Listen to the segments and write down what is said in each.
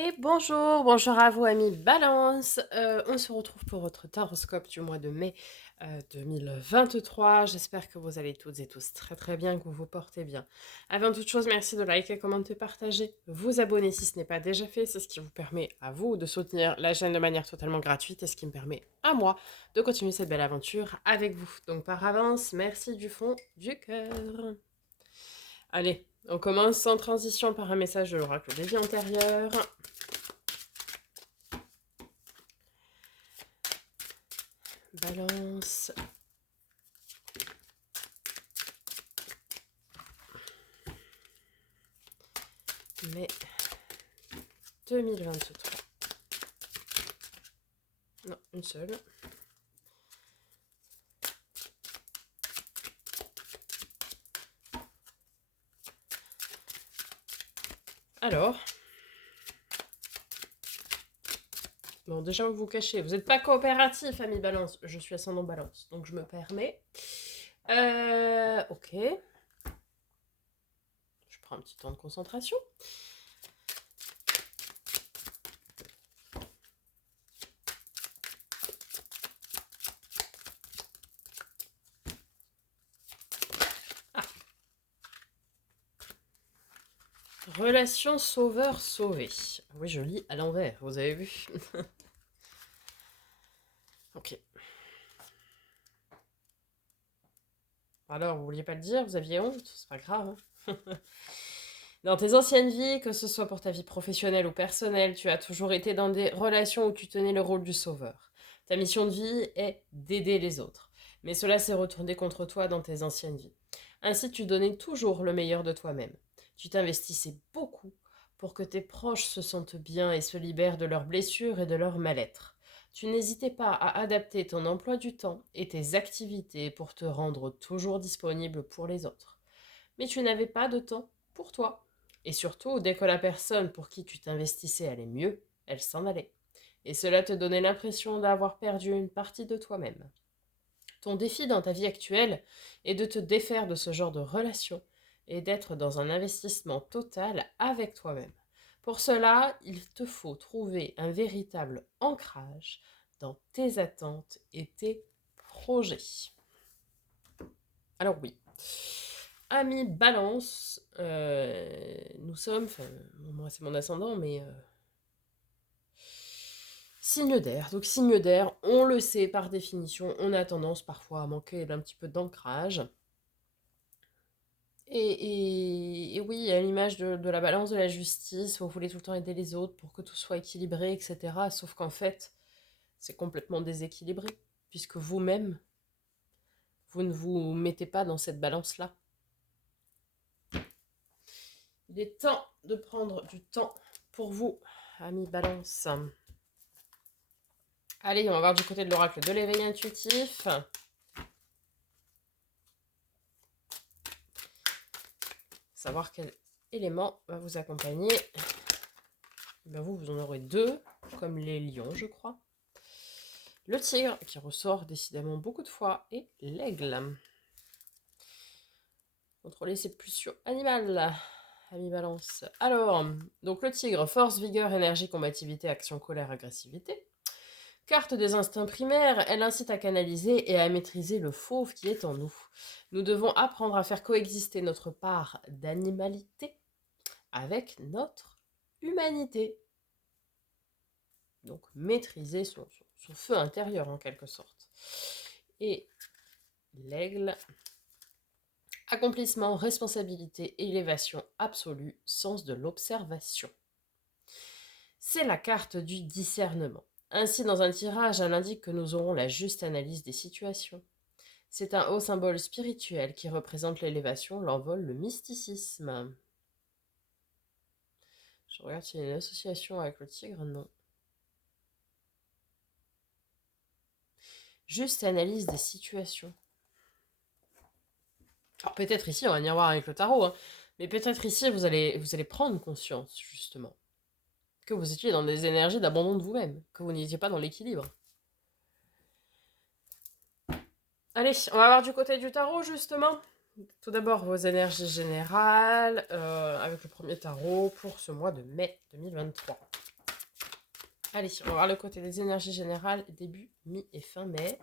Et bonjour, bonjour à vous amis Balance. On se retrouve pour votre horoscope du mois de mai 2023. J'espère que vous allez toutes et tous très très bien, que vous vous portez bien. Avant toute chose, merci de liker, commenter, partager, vous abonner si ce n'est pas déjà fait. C'est ce qui vous permet à vous de soutenir la chaîne de manière totalement gratuite et ce qui me permet à moi de continuer cette belle aventure avec vous. Donc par avance, merci du fond du cœur. Allez, on commence sans transition par un message de l'oracle des vies antérieures. Balance. Mai 2023. Non, une seule. Alors. Bon, déjà, vous vous cachez. Vous n'êtes pas coopératif, ami Balance. Je suis ascendant Balance, donc je me permets. Ok. Je prends un petit temps de concentration. Ah. Relation sauveur-sauvé. Oui, je lis à l'envers, vous avez vu. Ok. Alors, vous vouliez pas le dire, vous aviez honte, c'est pas grave. Hein. Dans tes anciennes vies, que ce soit pour ta vie professionnelle ou personnelle, tu as toujours été dans des relations où tu tenais le rôle du sauveur. Ta mission de vie est d'aider les autres. Mais cela s'est retourné contre toi dans tes anciennes vies. Ainsi, tu donnais toujours le meilleur de toi-même. Tu t'investissais beaucoup pour que tes proches se sentent bien et se libèrent de leurs blessures et de leur mal-être. Tu n'hésitais pas à adapter ton emploi du temps et tes activités pour te rendre toujours disponible pour les autres. Mais tu n'avais pas de temps pour toi. Et surtout, dès que la personne pour qui tu t'investissais allait mieux, elle s'en allait. Et cela te donnait l'impression d'avoir perdu une partie de toi-même. Ton défi dans ta vie actuelle est de te défaire de ce genre de relation et d'être dans un investissement total avec toi-même. Pour cela, il te faut trouver un véritable ancrage dans tes attentes et tes projets. Alors oui, Ami Balance, nous sommes, enfin, moi c'est mon ascendant, mais signe d'air. Donc signe d'air, on le sait par définition, on a tendance parfois à manquer d'un petit peu d'ancrage. Et oui, à l'image de la balance de la justice, vous voulez tout le temps aider les autres pour que tout soit équilibré, etc. Sauf qu'en fait, c'est complètement déséquilibré, puisque vous-même, vous ne vous mettez pas dans cette balance-là. Il est temps de prendre du temps pour vous, ami Balance. Allez, on va voir du côté de l'oracle de l'éveil intuitif. Savoir quel élément va vous accompagner. Ben vous en aurez deux, comme les lions, je crois. Le tigre, qui ressort décidément beaucoup de fois, et l'aigle. Contrôler ses pulsions animales, ami Balance. Alors, donc le tigre, force, vigueur, énergie, combativité, action, colère, agressivité. Carte des instincts primaires, elle incite à canaliser et à maîtriser le fauve qui est en nous. Nous devons apprendre à faire coexister notre part d'animalité avec notre humanité. Donc maîtriser son feu intérieur en quelque sorte. Et l'aigle, accomplissement, responsabilité, élévation absolue, sens de l'observation. C'est la carte du discernement. Ainsi, dans un tirage, elle indique que nous aurons la juste analyse des situations. C'est un haut symbole spirituel qui représente l'élévation, l'envol, le mysticisme. Je regarde s'il y a une association avec le tigre, non. Juste analyse des situations. Alors peut-être ici, on va venir voir avec le tarot, hein, mais peut-être ici, vous allez prendre conscience, justement, que vous étiez dans des énergies d'abandon de vous-même, que vous n'étiez pas dans l'équilibre. Allez, on va voir du côté du tarot, justement. Tout d'abord, vos énergies générales, avec le premier tarot pour ce mois de mai 2023. Allez, on va voir le côté des énergies générales, début, mi et fin mai.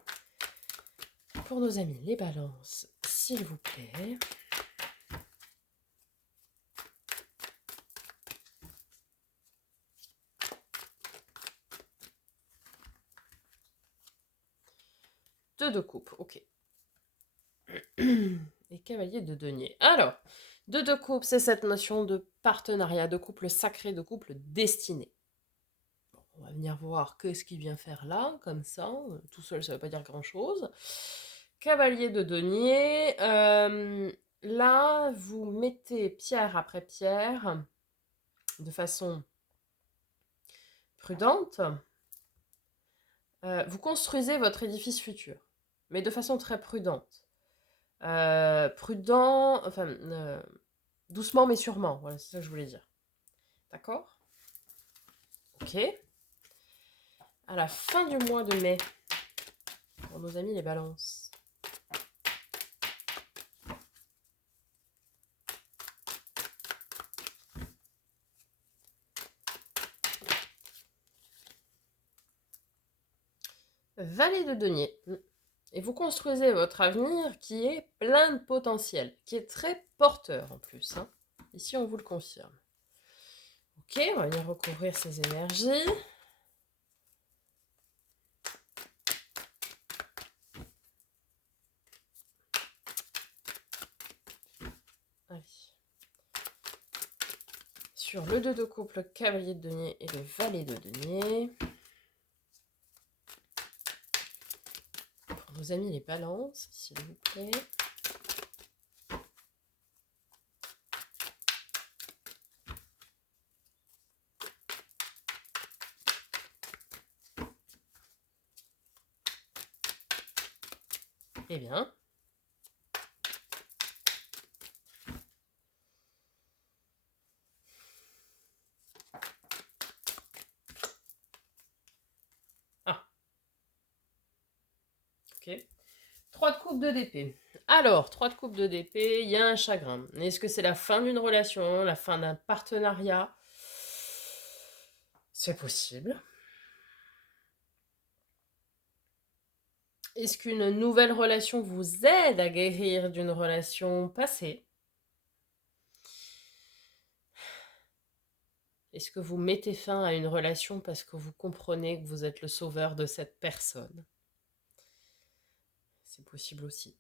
Pour nos amis, les balances, s'il vous plaît. Deux de coupe, ok. Et cavalier de denier. Alors, deux de coupe, c'est cette notion de partenariat, de couple sacré, de couple destiné. Bon, on va venir voir qu'est-ce qu'il vient faire là, comme ça. Tout seul, ça ne veut pas dire grand-chose. Cavalier de denier. Là, vous mettez pierre après pierre de façon prudente. Vous construisez votre édifice futur, mais de façon très prudente. Doucement mais sûrement, voilà, c'est ça que je voulais dire. D'accord? Ok. À la fin du mois de mai, pour nos amis les balances. Valet de denier. Et vous construisez votre avenir qui est plein de potentiel, qui est très porteur en plus. Hein. Ici, on vous le confirme. Ok, on va venir recouvrir ces énergies. Allez. Sur le 2 de coupe, le cavalier de denier et le valet de denier. Pour nos amis les balances, s'il vous plaît. Eh bien. Ah. Ok. 3 de coupe de d'épée. Alors, 3 de coupe de d'épée, il y a un chagrin. Est-ce que c'est la fin d'une relation, la fin d'un partenariat? C'est possible. Est-ce qu'une nouvelle relation vous aide à guérir d'une relation passée? Est-ce que vous mettez fin à une relation parce que vous comprenez que vous êtes le sauveur de cette personne? C'est possible aussi.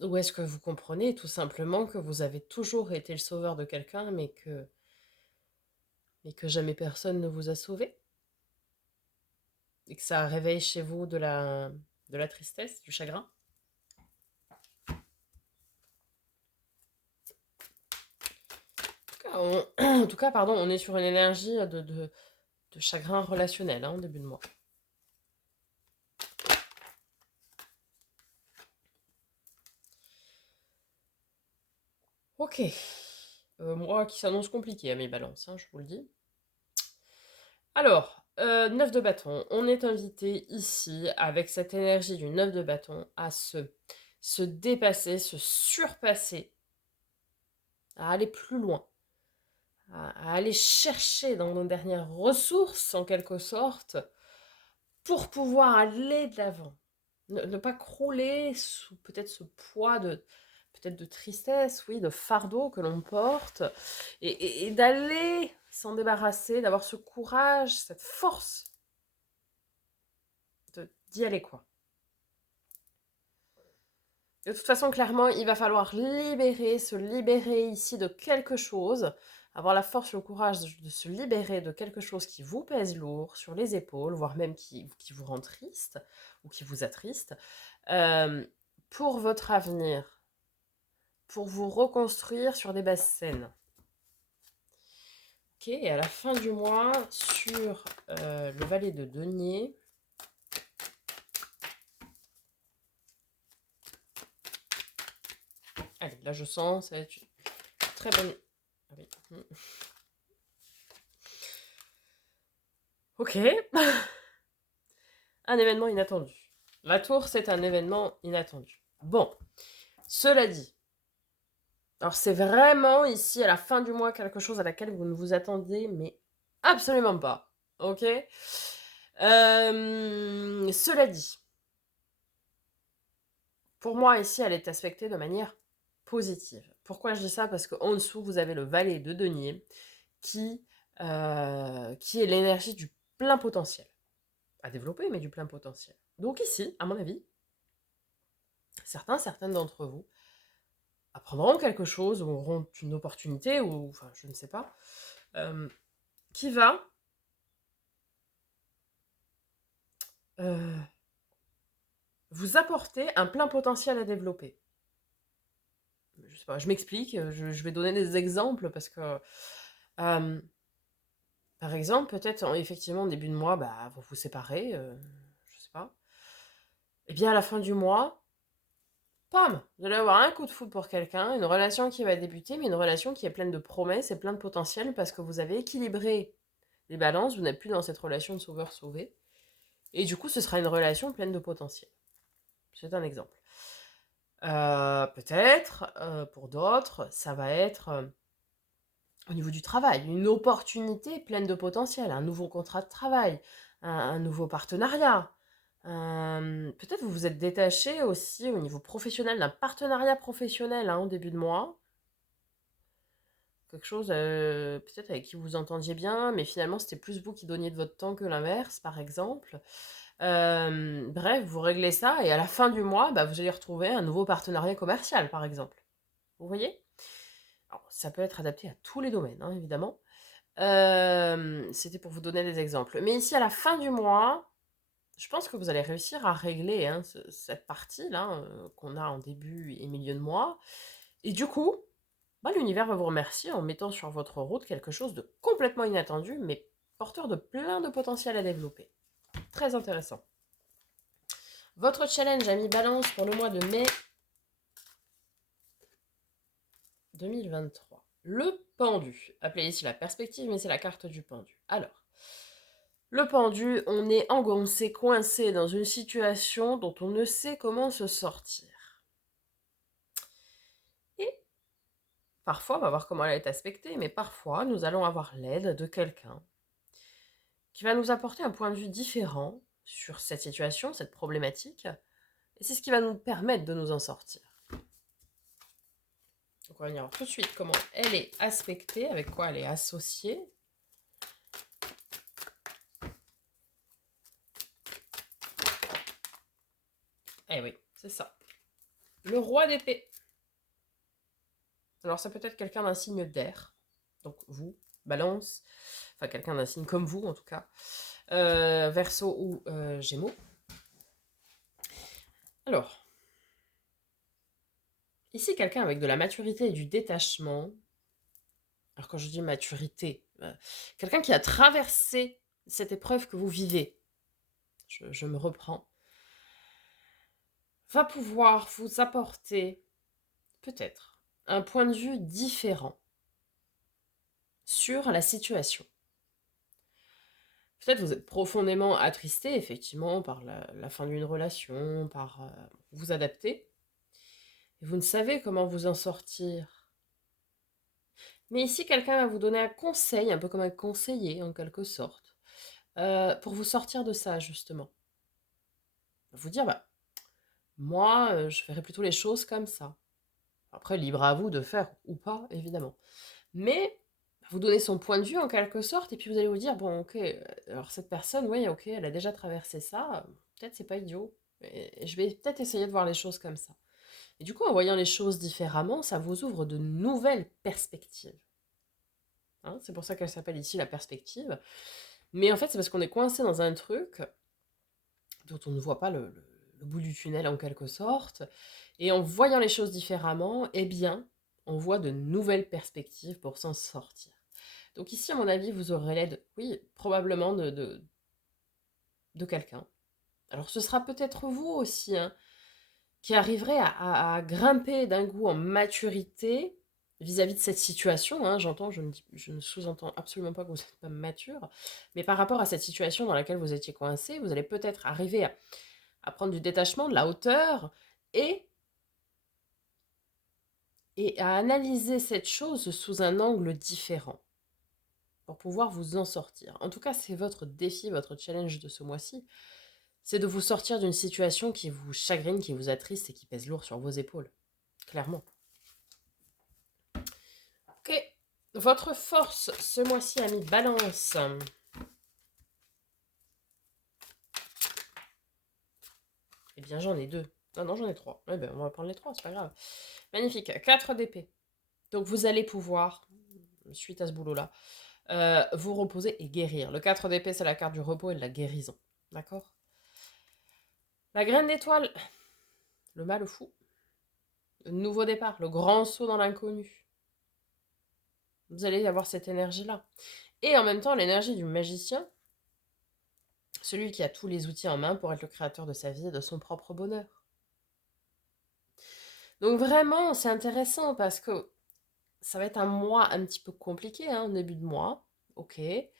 Ou est-ce que vous comprenez tout simplement que vous avez toujours été le sauveur de quelqu'un, mais que jamais personne ne vous a sauvé? Et que ça réveille chez vous de la tristesse, du chagrin? En tout cas, pardon, on est sur une énergie de chagrin relationnel en début de mois. Ok. Mois qui s'annonce compliqué à mes balances, je vous le dis. Alors, 9 de bâton. On est invité ici, avec cette énergie du 9 de bâton, à se dépasser, se surpasser, à aller plus loin, à aller chercher dans nos dernières ressources, en quelque sorte, pour pouvoir aller de l'avant. Ne pas crouler sous peut-être ce poids peut-être de tristesse, oui, de fardeau que l'on porte, et d'aller s'en débarrasser, d'avoir ce courage, cette force d'y aller, quoi. De toute façon, clairement, il va falloir se libérer ici de quelque chose, avoir la force, le courage de se libérer de quelque chose qui vous pèse lourd sur les épaules, voire même qui vous rend triste ou qui vous attriste, pour votre avenir, pour vous reconstruire sur des bases saines. Ok, et à la fin du mois, sur le valet de denier, allez, là je sens, ça va être une très bonne... Ah oui. Ok. Un événement inattendu. La tour, c'est un événement inattendu. Bon, cela dit, Alors c'est vraiment ici, à la fin du mois, quelque chose à laquelle vous ne vous attendez, mais absolument pas. OK? Cela dit, pour moi, ici, elle est aspectée de manière positive. Pourquoi je dis ça? Parce qu'en dessous, vous avez le valet de denier qui, qui est l'énergie du plein potentiel. À développer, mais du plein potentiel. Donc ici, à mon avis, certaines d'entre vous apprendront quelque chose ou auront une opportunité, ou enfin, je ne sais pas, euh, qui va euh, vous apporter un plein potentiel à développer. Je sais pas, je m'explique, je vais donner des exemples parce que, euh, par exemple, peut-être effectivement, au début de mois, bah, vous vous séparez, je sais pas. Et bien à la fin du mois, pam, vous allez avoir un coup de foudre pour quelqu'un, une relation qui va débuter, mais une relation qui est pleine de promesses et plein de potentiel parce que vous avez équilibré les balances, vous n'êtes plus dans cette relation de sauveur-sauvé. Et du coup, ce sera une relation pleine de potentiel. C'est un exemple. Peut-être, pour d'autres, ça va être au niveau du travail, une opportunité pleine de potentiel, un nouveau contrat de travail, un nouveau partenariat. Peut-être vous vous êtes détaché aussi au niveau professionnel d'un partenariat professionnel en début de mois. Quelque chose peut-être avec qui vous entendiez bien, mais finalement c'était plus vous qui donniez de votre temps que l'inverse, par exemple. Bref, vous réglez ça et à la fin du mois, bah, vous allez retrouver un nouveau partenariat commercial, par exemple. Vous voyez? Alors, ça peut être adapté à tous les domaines, hein, évidemment. C'était pour vous donner des exemples. Mais ici, à la fin du mois, je pense que vous allez réussir à régler hein, cette partie-là qu'on a en début et milieu de mois. Et du coup, bah, l'univers va vous remercier en mettant sur votre route quelque chose de complètement inattendu, mais porteur de plein de potentiel à développer. Très intéressant. Votre challenge, ami Balance, pour le mois de mai 2023. Le pendu. Appelé ici la perspective, mais c'est la carte du pendu. Alors, le pendu, on est engoncé, coincé dans une situation dont on ne sait comment se sortir. Et parfois, on va voir comment elle est aspectée, mais parfois, nous allons avoir l'aide de quelqu'un qui va nous apporter un point de vue différent sur cette situation, cette problématique, et c'est ce qui va nous permettre de nous en sortir. Donc on va venir voir tout de suite comment elle est aspectée, avec quoi elle est associée. Eh oui, c'est ça. Le roi d'épée. Alors ça peut être quelqu'un d'un signe d'air, donc vous, Balance, enfin quelqu'un d'un signe comme vous en tout cas, Verseau ou Gémeaux. Alors, ici quelqu'un avec de la maturité et du détachement. Alors quand je dis maturité, quelqu'un qui a traversé cette épreuve que vous vivez, je me reprends, va pouvoir vous apporter peut-être un point de vue différent sur la situation. Peut-être vous êtes profondément attristé, effectivement, par la fin d'une relation, par vous adapter, et vous ne savez comment vous en sortir. Mais ici, quelqu'un va vous donner un conseil, un peu comme un conseiller, en quelque sorte, pour vous sortir de ça, justement. Vous dire, bah, moi, je ferai plutôt les choses comme ça. Après, libre à vous de faire ou pas, évidemment. Mais vous donnez son point de vue en quelque sorte, et puis vous allez vous dire, bon, ok, alors cette personne, oui, ok, elle a déjà traversé ça, peut-être c'est pas idiot, et je vais peut-être essayer de voir les choses comme ça. Et du coup, en voyant les choses différemment, ça vous ouvre de nouvelles perspectives. Hein, c'est pour ça qu'elle s'appelle ici la perspective. Mais en fait, c'est parce qu'on est coincé dans un truc dont on ne voit pas le bout du tunnel en quelque sorte. Et en voyant les choses différemment, eh bien, on voit de nouvelles perspectives pour s'en sortir. Donc ici, à mon avis, vous aurez l'aide, oui, probablement de quelqu'un. Alors ce sera peut-être vous aussi, hein, qui arriverez à grimper d'un coup en maturité vis-à-vis de cette situation. Hein, j'entends, je ne sous-entends absolument pas que vous n'êtes pas mature, mais par rapport à cette situation dans laquelle vous étiez coincé, vous allez peut-être arriver à prendre du détachement, de la hauteur, et et à analyser cette chose sous un angle différent pour pouvoir vous en sortir. En tout cas, c'est votre défi, votre challenge de ce mois-ci, c'est de vous sortir d'une situation qui vous chagrine, qui vous attriste et qui pèse lourd sur vos épaules. Clairement. Ok. Votre force ce mois-ci, ami Balance. Eh bien, j'en ai 2. Non, j'en ai 3. Eh ben, on va prendre les 3, c'est pas grave. Magnifique. 4 d'épée. Donc, vous allez pouvoir, suite à ce boulot-là, vous reposer et guérir. Le 4 d'épée, c'est la carte du repos et de la guérison. D'accord? La graine d'étoile, le mal fou. Le nouveau départ, le grand saut dans l'inconnu. Vous allez avoir cette énergie-là. Et en même temps, l'énergie du magicien, celui qui a tous les outils en main pour être le créateur de sa vie et de son propre bonheur. Donc vraiment, c'est intéressant parce que ça va être un mois un petit peu compliqué, hein, début de mois. Ok. Et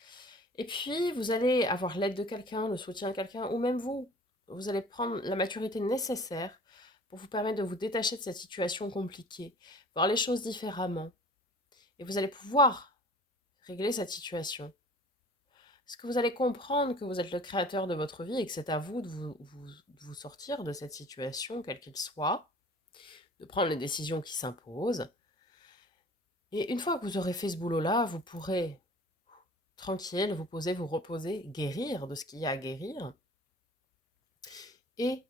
puis, vous allez avoir l'aide de quelqu'un, le soutien de quelqu'un, ou même vous. Vous allez prendre la maturité nécessaire pour vous permettre de vous détacher de cette situation compliquée, voir les choses différemment. Et vous allez pouvoir régler cette situation. Parce que vous allez comprendre que vous êtes le créateur de votre vie et que c'est à vous de vous sortir de cette situation, quelle qu'elle soit, de prendre les décisions qui s'imposent. Et une fois que vous aurez fait ce boulot-là, vous pourrez, tranquille, vous poser, vous reposer, guérir de ce qu'il y a à guérir et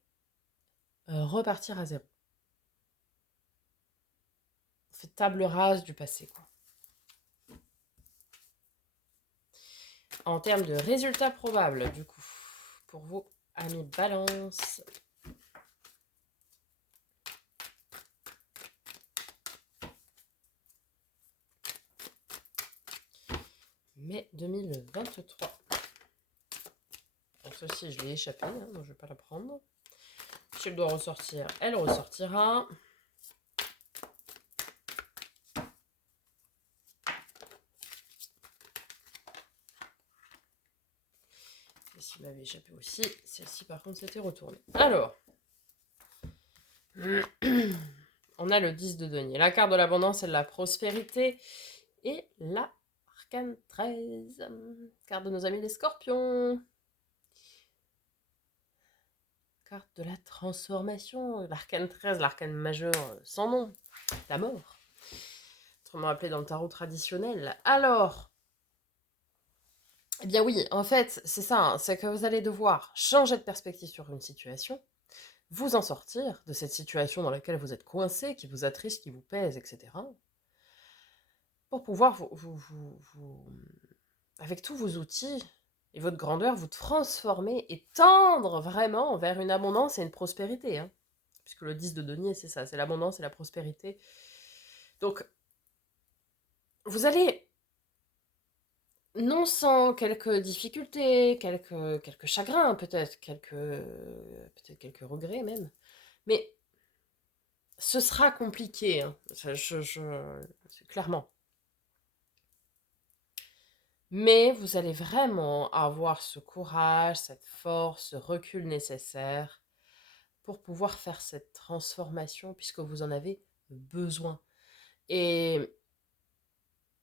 repartir à zéro. On fait table rase du passé, quoi. En termes de résultats probables, du coup, pour vous, amis Balance. Mai 2023. Donc ceci, je l'ai échappé, hein, donc je ne vais pas la prendre. Si elle doit ressortir, elle ressortira. Celle-ci m'avait échappé aussi. Celle-ci, par contre, s'était retournée. Alors, on a le 10 de denier. La carte de l'abondance et de la prospérité. Et l'arcane 13. Carte de nos amis les scorpions. Carte de la transformation. L'arcane 13, l'arcane majeur sans nom. La mort. Autrement appelé dans le tarot traditionnel. Alors, eh bien oui, en fait, c'est ça. Hein, c'est que vous allez devoir changer de perspective sur une situation, vous en sortir de cette situation dans laquelle vous êtes coincé, qui vous attriste, qui vous pèse, etc. Pour pouvoir, avec tous vos outils et votre grandeur, vous transformer et tendre vraiment vers une abondance et une prospérité. Hein. Puisque le 10 de denier, c'est ça, c'est l'abondance et la prospérité. Donc, vous allez, non sans quelques difficultés, quelques chagrins, peut-être quelques regrets même, mais ce sera compliqué, hein. Clairement. Mais vous allez vraiment avoir ce courage, cette force, ce recul nécessaire pour pouvoir faire cette transformation puisque vous en avez besoin. Et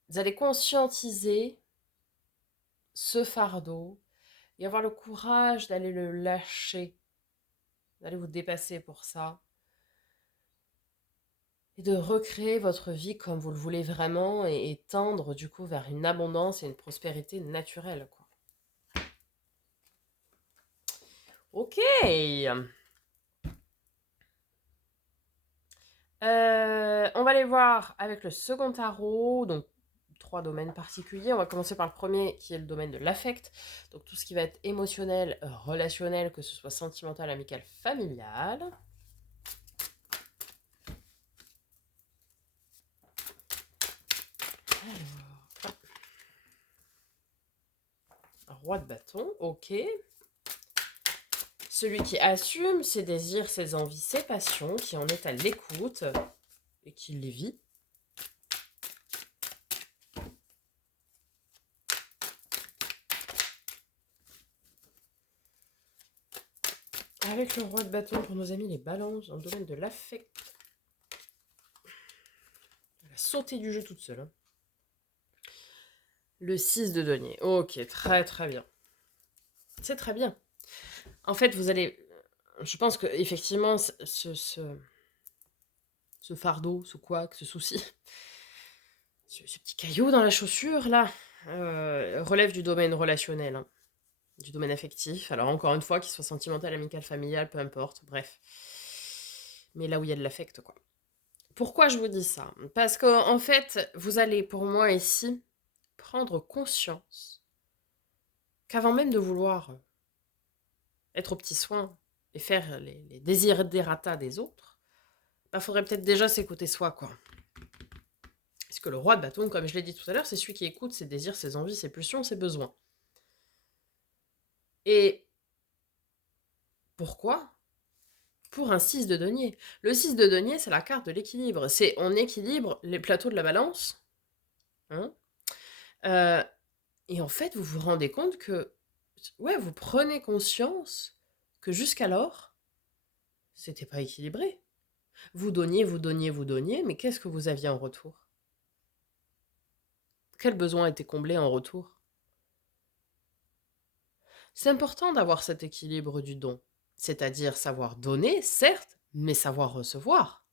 vous allez conscientiser ce fardeau et avoir le courage d'aller le lâcher, d'aller vous dépasser pour ça et de recréer votre vie comme vous le voulez vraiment et tendre du coup vers une abondance et une prospérité naturelle, quoi. Ok. On va aller voir avec le second tarot, donc 3 domaines particuliers. On va commencer par le premier qui est le domaine de l'affect, donc tout ce qui va être émotionnel, relationnel, que ce soit sentimental, amical, familial. Alors, roi de bâton, ok. Celui qui assume ses désirs, ses envies, ses passions, qui en est à l'écoute et qui les vit. Avec le roi de bâton pour nos amis les balances dans le domaine de l'affect. sauter du jeu toute seule. Hein. Le 6 de denier. Ok, très très bien. C'est très bien. En fait, vous allez... Je pense que effectivement, ce fardeau, ce couac, ce souci, ce petit caillou dans la chaussure, là, relève du domaine relationnel, hein, du domaine affectif. Alors, encore une fois, qu'il soit sentimental, amical, familial, peu importe, bref. Mais là où il y a de l'affect, quoi. Pourquoi je vous dis ça? Parce qu'en fait, vous allez, pour moi, ici, prendre conscience qu'avant même de vouloir être aux petits soins et faire les desiderata des autres, bah, faudrait peut-être déjà s'écouter soi, quoi. Parce que le roi de bâton, comme je l'ai dit tout à l'heure, c'est celui qui écoute ses désirs, ses envies, ses pulsions, ses besoins. Et pourquoi? Pour un 6 de denier. Le 6 de denier, c'est la carte de l'équilibre. C'est on équilibre les plateaux de la balance. Hein, et en fait, vous vous rendez compte que, ouais, vous prenez conscience que jusqu'alors, c'était pas équilibré. Vous donniez, mais qu'est-ce que vous aviez en retour? Quel besoin était comblé en retour? C'est important d'avoir cet équilibre du don, c'est-à-dire savoir donner, certes, mais savoir recevoir.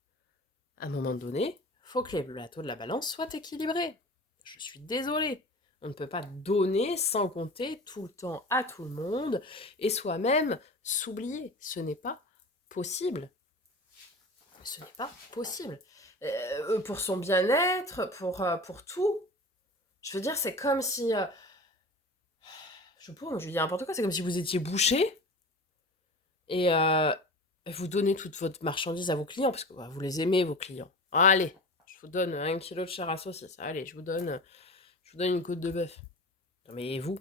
À un moment donné, faut que les plateaux de la balance soient équilibrés. Je suis désolée. On ne peut pas donner sans compter tout le temps à tout le monde et soi-même s'oublier. Ce n'est pas possible. Ce n'est pas possible. Pour son bien-être, pour tout. Je veux dire, c'est comme si... je dis n'importe quoi, c'est comme si vous étiez bouché et vous donnez toute votre marchandise à vos clients, parce que bah, vous les aimez, vos clients. Allez, je vous donne 1 kilo de chair à saucisse. Allez, je vous donne une côte de bœuf. Non mais vous,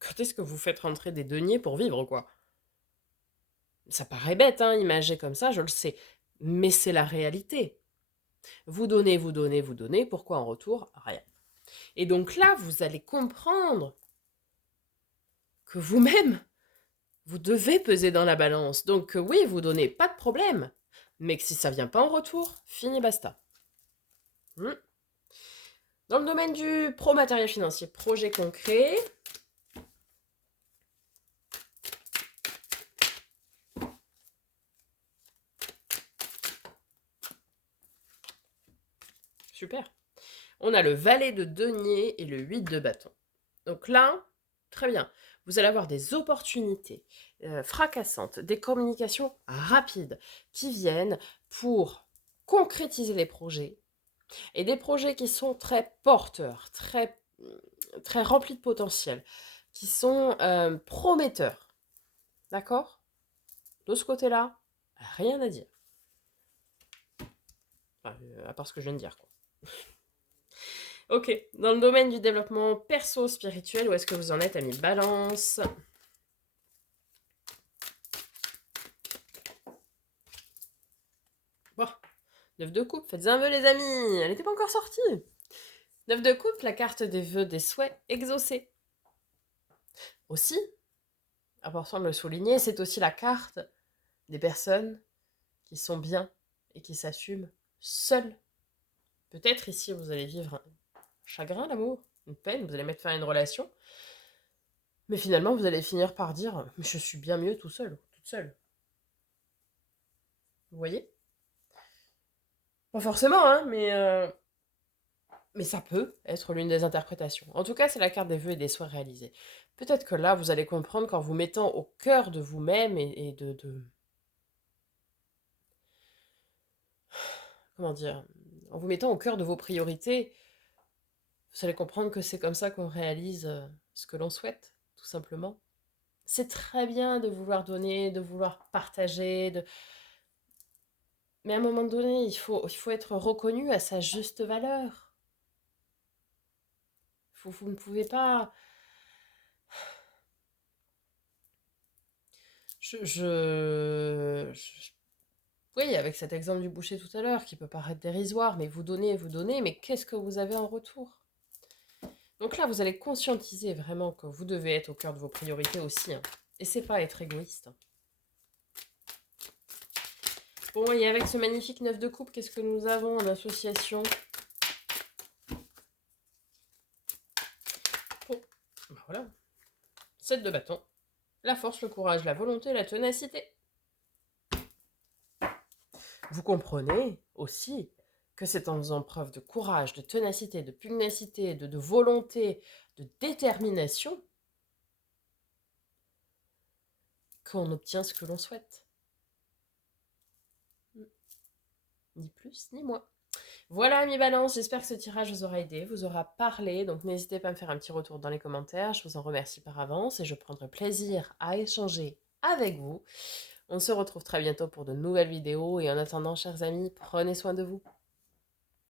quand est-ce que vous faites rentrer des deniers pour vivre, quoi? Ça paraît bête, hein, imagé comme ça, je le sais. Mais c'est la réalité. Vous donnez, pourquoi en retour? Rien. Et donc là, vous allez comprendre que vous-même, vous devez peser dans la balance. Donc oui, vous donnez, pas de problème. Mais que si ça vient pas en retour, fini basta. Dans le domaine du pro-matériel financier, projet concret. Super. On a le valet de denier et le 8 de bâton. Donc là, très bien. Vous allez avoir des opportunités fracassantes, des communications rapides qui viennent pour concrétiser les projets et des projets qui sont très porteurs, très, très remplis de potentiel, qui sont prometteurs. D'accord? De ce côté-là, rien à dire. Enfin, à part ce que je viens de dire, quoi. Ok, dans le domaine du développement perso-spirituel, où est-ce que vous en êtes, amis Balance? Bon, 9 de coupe, faites un vœu les amis, elle n'était pas encore sortie. 9 de coupe, la carte des vœux, des souhaits exaucés. Aussi, important de le souligner, c'est aussi la carte des personnes qui sont bien et qui s'assument seules. Peut-être ici, vous allez vivre un chagrin, l'amour, une peine, vous allez mettre fin à une relation. Mais finalement, vous allez finir par dire « Mais je suis bien mieux tout seul, toute seule. » Vous voyez? Pas forcément, hein, mais ça peut être l'une des interprétations. En tout cas, c'est la carte des vœux et des souhaits réalisés. Peut-être que là, vous allez comprendre qu'en vous mettant au cœur de vous-même et comment dire? En vous mettant au cœur de vos priorités, vous allez comprendre que c'est comme ça qu'on réalise ce que l'on souhaite, tout simplement. C'est très bien de vouloir donner, de vouloir partager, mais à un moment donné, il faut être reconnu à sa juste valeur. Vous ne pouvez pas... Oui, avec cet exemple du boucher tout à l'heure, qui peut paraître dérisoire, mais vous donnez, mais qu'est-ce que vous avez en retour? Donc là, vous allez conscientiser vraiment que vous devez être au cœur de vos priorités aussi. Hein. Et c'est pas être égoïste. Bon, et avec ce magnifique 9 de coupe, qu'est-ce que nous avons en association? Ben voilà. 7 de bâton. La force, le courage, la volonté, la ténacité. Vous comprenez aussi que c'est en faisant preuve de courage, de ténacité, de pugnacité, de volonté, de détermination qu'on obtient ce que l'on souhaite. Ni plus, ni moins. Voilà, mes balances, j'espère que ce tirage vous aura aidé, vous aura parlé, donc n'hésitez pas à me faire un petit retour dans les commentaires, je vous en remercie par avance et je prendrai plaisir à échanger avec vous. On se retrouve très bientôt pour de nouvelles vidéos et en attendant, chers amis, prenez soin de vous.